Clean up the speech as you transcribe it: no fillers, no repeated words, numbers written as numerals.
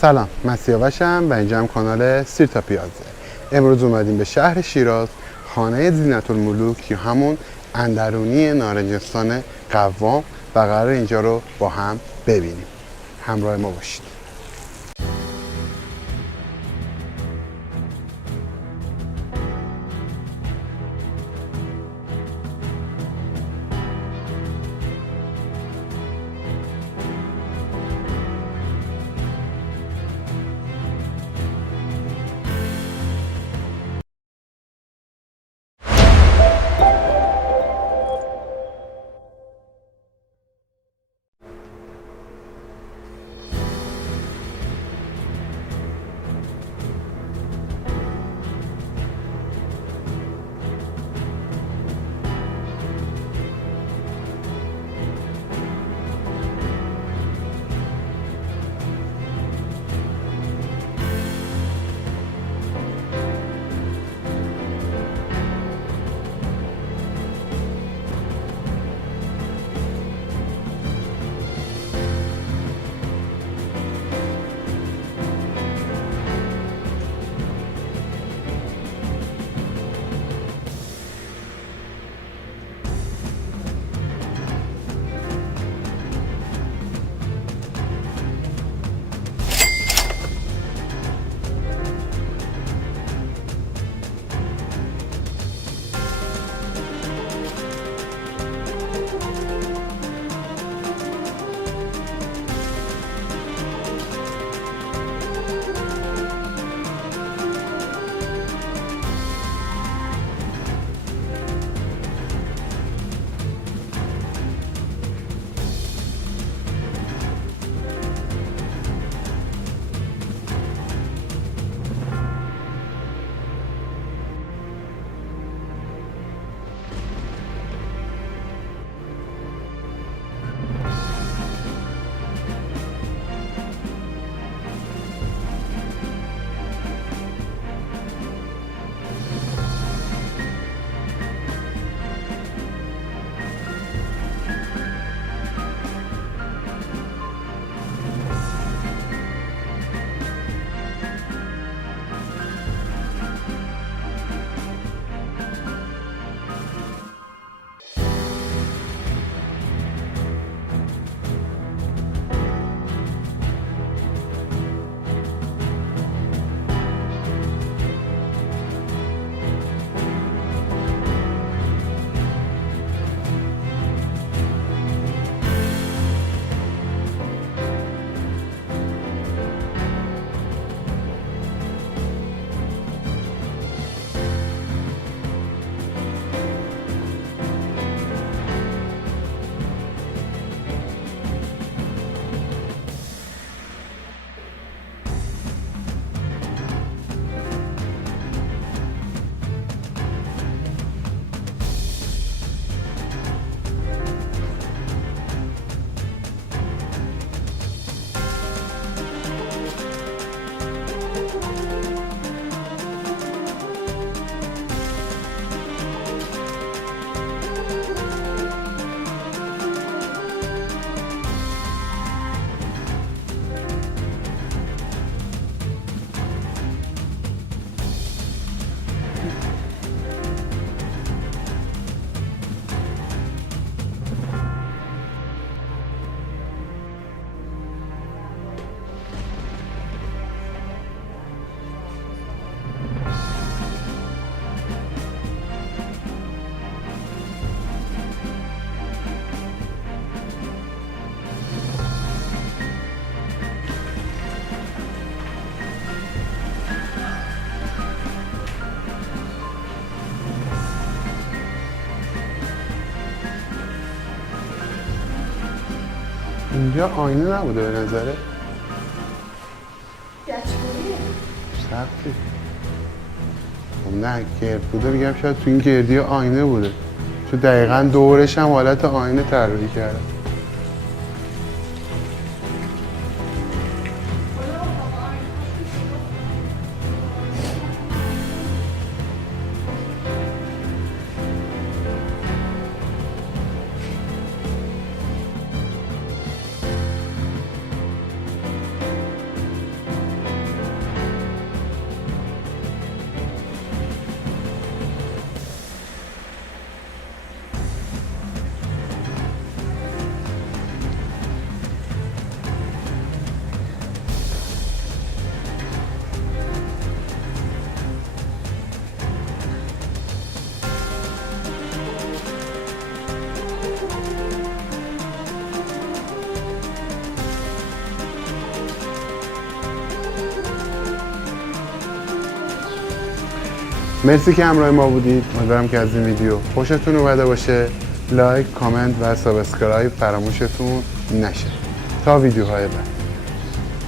سلام، من سیاوشم و اینجا کانال سیر تا پیازه. امروز اومدیم به شهر شیراز، خانه زینت الملوک یا همون اندرونی نارنجستان قوام و قرار اینجا رو با هم ببینیم. همراه ما باشید. اینجا آینه نبوده به نظره؟ سختی. خب نه گرد بوده میگم شاید تو این گردی آینه بوده، چون دقیقا دورش هم حالت آینه طراحی کرده. مرسی که همراه ما بودید. امیدوارم که از این ویدیو خوشتون اومده باشه. لایک، کامنت و سابسکرایب فراموشتون نشه. تا ویدیوهای بعد.